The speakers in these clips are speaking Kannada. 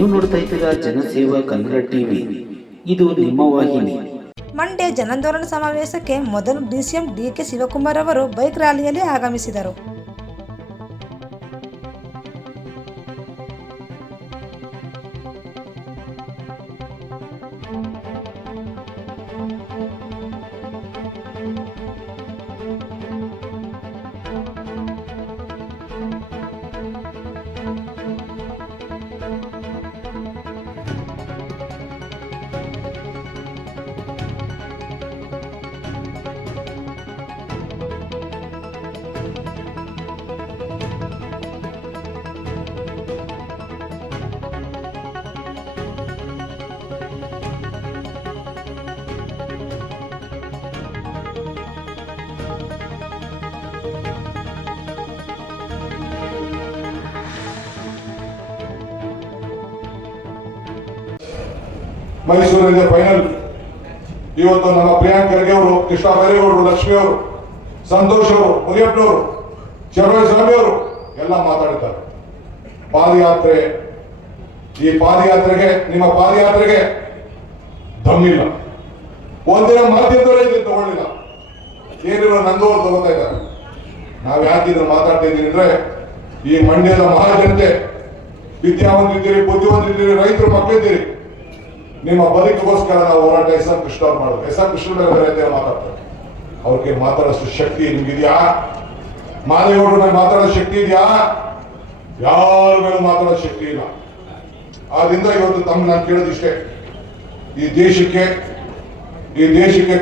ನೀವು ನೋಡ್ತಾ ಇದ್ದೀರಾ ಜನಸೇವಾ ಕನ್ನಡ ಟಿವಿ, ಇದು ನಿಮ್ಮ ವಾಹಿನಿ. ಮಂಡ್ಯ ಜನಾಂದೋಲನ ಸಮಾವೇಶಕ್ಕೆ ಮೊದಲು ಡಿಸಿಎಂ ಡಿಕೆ ಶಿವಕುಮಾರ್ ಅವರು ಬೈಕ್ ರ್ಯಾಲಿಯಲ್ಲಿ ಆಗಮಿಸಿದರು. ಮೈಸೂರಿನ ಫೈನಲ್ ಇವತ್ತು ನಮ್ಮ ಪ್ರಿಯಾಂಕ್ ಖರ್ಗೆ ಅವರು, ಕೃಷ್ಣ ಬೈರೇಗೌಡರು, ಲಕ್ಷ್ಮಿ ಅವರು, ಸಂತೋಷ್ ಅವರು, ಮುನಿಯಪ್ಪನವರು, ಸ್ವಾಮಿ ಅವರು ಎಲ್ಲ ಮಾತಾಡಿದ್ದಾರೆ. ಪಾದಯಾತ್ರೆ, ಈ ಪಾದಯಾತ್ರೆಗೆ, ನಿಮ್ಮ ಪಾದಯಾತ್ರೆಗೆ ದಮ್ಮಿಲ್ಲ. ಒಂದಿನ ಮಾಧ್ಯಮದವರೇ ಇದನ್ನು ತಗೊಳ್ಳಿಲ್ಲ, ಏನಿರೋ ನಂದವರು ತಗೋತಾ ಇದ್ದಾರೆ. ನಾವು ಯಾಕಿದ್ರು ಮಾತಾಡ್ತಾ ಇದ್ದೀವಿ ಅಂದ್ರೆ, ಈ ಮಂಡ್ಯದ ಮಹಾಜನತೆ, ವಿದ್ಯಾವಂತಿದ್ದೀರಿ, ಬುದ್ಧಿವಂತಿದ್ದೀರಿ, ರೈತರು ಮಕ್ಕಳಿದ್ದೀರಿ, ನಿಮ್ಮ ಬದುಕಿಗೋಸ್ಕರ ನಾವು ಹೋರಾಟ ಎಸ್ ಎಂ ಕೃಷ್ಣ ಅವ್ರು ಮಾಡೋದು. ಎಸ್ ಎಂ ಕೃಷ್ಣ ಬೇರೆ ಮಾತಾಡ್ತಾರೆ. ಅವ್ರಿಗೆ ಮಾತಾಡೋಷ್ಟು ಶಕ್ತಿ ನಿಮ್ಗಿದ್ಯಾ? ಮಾದೇಗೌಡರ ಮೇಲೆ ಮಾತಾಡೋ ಶಕ್ತಿ ಇದೆಯಾ? ಯಾರ ಮೇಲೆ ಮಾತಾಡೋ ಶಕ್ತಿ ಇಲ್ಲ. ಆದ್ರಿಂದ ಇವತ್ತು ನಾನು ಕೇಳೋದಿಷ್ಟೇ, ಈ ದೇಶಕ್ಕೆ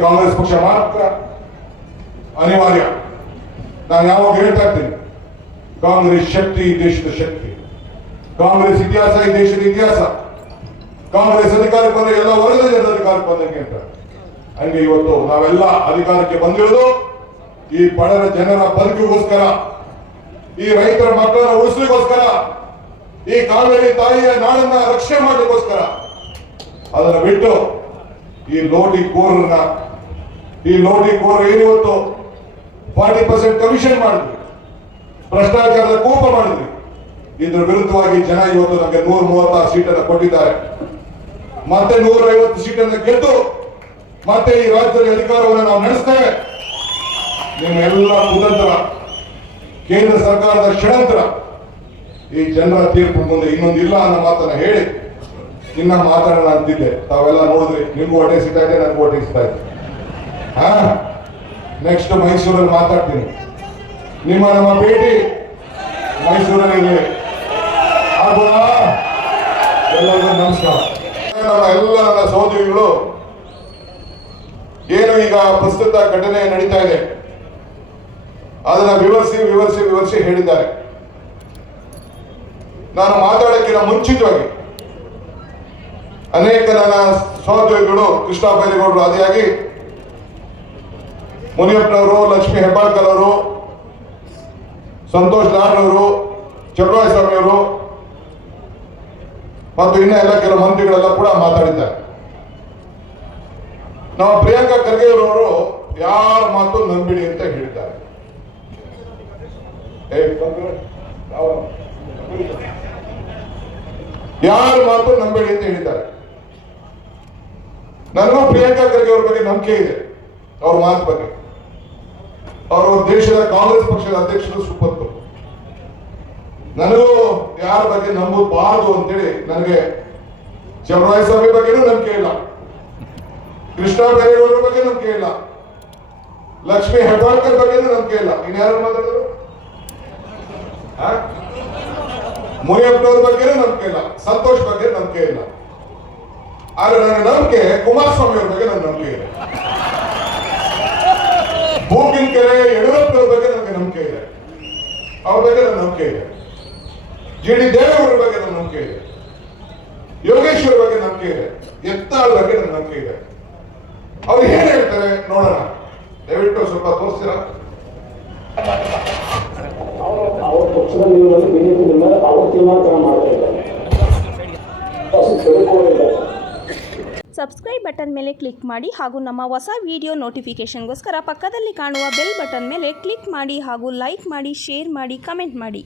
ಕಾಂಗ್ರೆಸ್ ಪಕ್ಷ ಮಾತ್ರ ಅನಿವಾರ್ಯ. ನಾನು ಯಾವಾಗ ಹೇಳ್ತಾ ಇದ್ದೀನಿ, ಕಾಂಗ್ರೆಸ್ ಶಕ್ತಿ ಈ ದೇಶದ ಶಕ್ತಿ, ಕಾಂಗ್ರೆಸ್ ಇತಿಹಾಸ ಈ ದೇಶದ ಇತಿಹಾಸ. ಕಾಂಗ್ರೆಸ್ ಅಧಿಕಾರಕ್ಕೆ ಬಂದ್ರೆ ಎಲ್ಲ ವರ್ಗದ ಜನರ ಅಧಿಕಾರಕ್ಕೆ ಬಂದಂಗೆ ಅಂತ. ಹಂಗೆ ಇವತ್ತು ನಾವೆಲ್ಲ ಅಧಿಕಾರಕ್ಕೆ ಬಂದಿರೋದು ಈ ಬಡವರ ಜನರ ಬದುಕಿಗೋಸ್ಕರ, ಈ ರೈತರ ಮಕ್ಕಳ ಉಳಿಸಲಿಗೋಸ್ಕರ, ಈ ಕಾವೇರಿ ತಾಯಿಯ ನಾಡನ್ನ ರಕ್ಷಣೆ ಮಾಡಲಿಕ್ಕೋಸ್ಕರ. ಅದನ್ನ ಬಿಟ್ಟು ಈ ಲೋಟಿ ಕೋರರು ಏನಿವತ್ತು 40% ಕಮಿಷನ್ ಮಾಡಿದ್ವಿ, ಭ್ರಷ್ಟಾಚಾರದ ಕೋಪ ಮಾಡಿದ್ವಿ. ಇದ್ರ ವಿರುದ್ಧವಾಗಿ ಜನ ಇವತ್ತು ನಮಗೆ 136 ಸೀಟನ್ನು ಕೊಟ್ಟಿದ್ದಾರೆ. ಮತ್ತೆ 150 ಸೀಟನ್ನು ಗೆದ್ದು ಮತ್ತೆ ಈ ರಾಜ್ಯದ ಅಧಿಕಾರವನ್ನು ನಾವು ನಡೆಸ್ತೇವೆ. ನಿಮ್ಮೆಲ್ಲ ಕುತಂತ್ರ, ಕೇಂದ್ರ ಸರ್ಕಾರದ ಷಡ್ಯಂತ್ರ, ಈ ಜನರ ತೀರ್ಪು ಮುಂದೆ ಇನ್ನೊಂದಿಲ್ಲ ಅನ್ನೋ ಮಾತನ್ನ ಹೇಳಿ ಇನ್ನ ಮಾತಾಡೋಣ ಅಂತಿದ್ದೆ. ತಾವೆಲ್ಲ ನೋಡಿದ್ರಿ, ನಿಮ್ಗೂ ಹೊಟ್ಟೆ ಸಿಗ್ತಾ ಇದೆ, ನನಗೂ ಹೊಟ್ಟೆ ಸಿಗ್ತಾ ಇದೆ. ನೆಕ್ಸ್ಟ್ ಮೈಸೂರಲ್ಲಿ ಮಾತಾಡ್ತೀನಿ. ನಮ್ಮ ಭೇಟಿ ಮೈಸೂರಲ್ಲಿ ಆಗೋಣ. ಎಲ್ಲರಿಗೂ ನಮಸ್ಕಾರ. ನನ್ನ ಸಹೋದರಿಗಳು, ಏನು ಈಗ ಪ್ರಸ್ತುತ ಘಟನೆ ನಡೀತಾ ಇದೆ ಅದನ್ನ ವಿವರಿಸಿ ಹೇಳಿದ್ದಾರೆ. ನಾನು ಮಾತಾಡೋಕ್ಕಿಂತ ಮುಂಚಿತವಾಗಿ ಅನೇಕ ನನ್ನ ಸಹೋದ್ಯೋಗಿಗಳು, ಕೃಷ್ಣ ಬೈರೇಗೌಡರು ಆದಿಯಾಗಿ ಮುನಿಯಪ್ಪನವರು, ಲಕ್ಷ್ಮೀ ಹೆಬ್ಬಾಳ್ಕರ್ ಅವರು, ಸಂತೋಷ್ ಲಾಡ್ರವರು, ಸ್ವಾಮಿ ಅವರು ಮತ್ತು ಇನ್ನ ಎಲ್ಲ ಕೆಲವು ಮಂತ್ರಿಗಳೆಲ್ಲ ಕೂಡ ಮಾತಾಡಿದ್ದಾರೆ. ನಮ್ಮ ಪ್ರಿಯಾಂಕ ಖರ್ಗೆ ಅವರು ಯಾರ ಮಾತು ನಂಬಿಡಿ ಅಂತ ಹೇಳಿದ್ದಾರೆ. ಯಾರ ಮಾತು ನಂಬೇಡಿ ಅಂತ ಹೇಳಿದ್ದಾರೆ. ನನಗೂ ಪ್ರಿಯಾಂಕ ಖರ್ಗೆ ಅವ್ರ ಬಗ್ಗೆ ನಂಬಿಕೆ ಇದೆ, ಅವ್ರ ಮಾತು ಬಗ್ಗೆ. ಅವರು ದೇಶದ ಕಾಂಗ್ರೆಸ್ ಪಕ್ಷದ ಅಧ್ಯಕ್ಷರು ಸುಪತ್ತು. ನನಗೂ ಯಾರ ಬಗ್ಗೆ ನಂಬಬಾರದು ಅಂತೇಳಿ ನನಗೆ ಸ್ವಾಮಿ ಬಗ್ಗೆನೂ ನಂಬಿಕೆ ಇಲ್ಲ, ಕೃಷ್ಣ ಬೈರೇಗೌಡರ ಬಗ್ಗೆ ನಂಬಿಕೆ ಇಲ್ಲ, ಲಕ್ಷ್ಮೀ ಹೆಬ್ಬಾಳ್ಕರ್ ಬಗ್ಗೆನೂ ನಂಬಿಕೆ ಇಲ್ಲ. ಇನ್ಯಾರು ಮಾತಾಡಿದ್ರು? ಮುನಿಯಪ್ಪನವ್ರ ಬಗ್ಗೆನೂ ನಂಬಿಕೆ ಇಲ್ಲ, ಸಂತೋಷ್ ಬಗ್ಗೆ ನಂಬಿಕೆ ಇಲ್ಲ. ಆದ್ರೆ ನನ್ನ ನಂಬಿಕೆ ಕುಮಾರಸ್ವಾಮಿ ಅವ್ರ ಬಗ್ಗೆ ನನ್ನ ನಂಬಿಕೆ ಇದೆ. ಬೂಗಿನಕೆರೆ ಯಡಿಯೂರಪ್ಪನವ್ರ ಬಗ್ಗೆ ನನಗೆ ನಂಬಿಕೆ ಇದೆ, ಅವ್ರ ಬಗ್ಗೆ ನನ್ನ ನಂಬಿಕೆ ಇದೆ. ಜಿಡಿ ದೇವೇಗೌಡರ ಬಗ್ಗೆ ನನ್ನ ನಂಬಿಕೆ ಇದೆ, ಯೋಗೇಶ್ವರ ಬಗ್ಗೆ ನಂಬಿಕೆ ಇದೆ, ಎತ್ತಾಳ್ ಬಗ್ಗೆ ನನ್ನ ನಂಬಿಕೆ ಇದೆ. ಅವ್ರು ಏನ್ ಹೇಳ್ತಾರೆ ನೋಡೋಣ, ದಯವಿಟ್ಟು ಸ್ವಲ್ಪ ತೋರಿಸ್ತೀರಾ? ಅವ್ರ ಪಕ್ಷದ ನಿಲುವನ್ನು ಬಿಜೆಪಿ ಮೇಲೆ ಅವ್ರು ತೀರ್ಮಾನ ಮಾಡ್ತಾ ಇದ್ದಾರೆ. ಸಬ್ಸ್ಕ್ರೈಬ್ ಬಟನ್ ಮೇಲೆ ಕ್ಲಿಕ್ ಮಾಡಿ ಹಾಗೂ ನಮ್ಮ ಹೊಸ ವಿಡಿಯೋ ನೋಟಿಫಿಕೇಷನ್ಗೋಸ್ಕರ ಪಕ್ಕದಲ್ಲಿ ಕಾಣುವ ಬೆಲ್ ಬಟನ್ ಮೇಲೆ ಕ್ಲಿಕ್ ಮಾಡಿ ಹಾಗೂ ಲೈಕ್ ಮಾಡಿ, ಶೇರ್ ಮಾಡಿ, ಕಮೆಂಟ್ ಮಾಡಿ.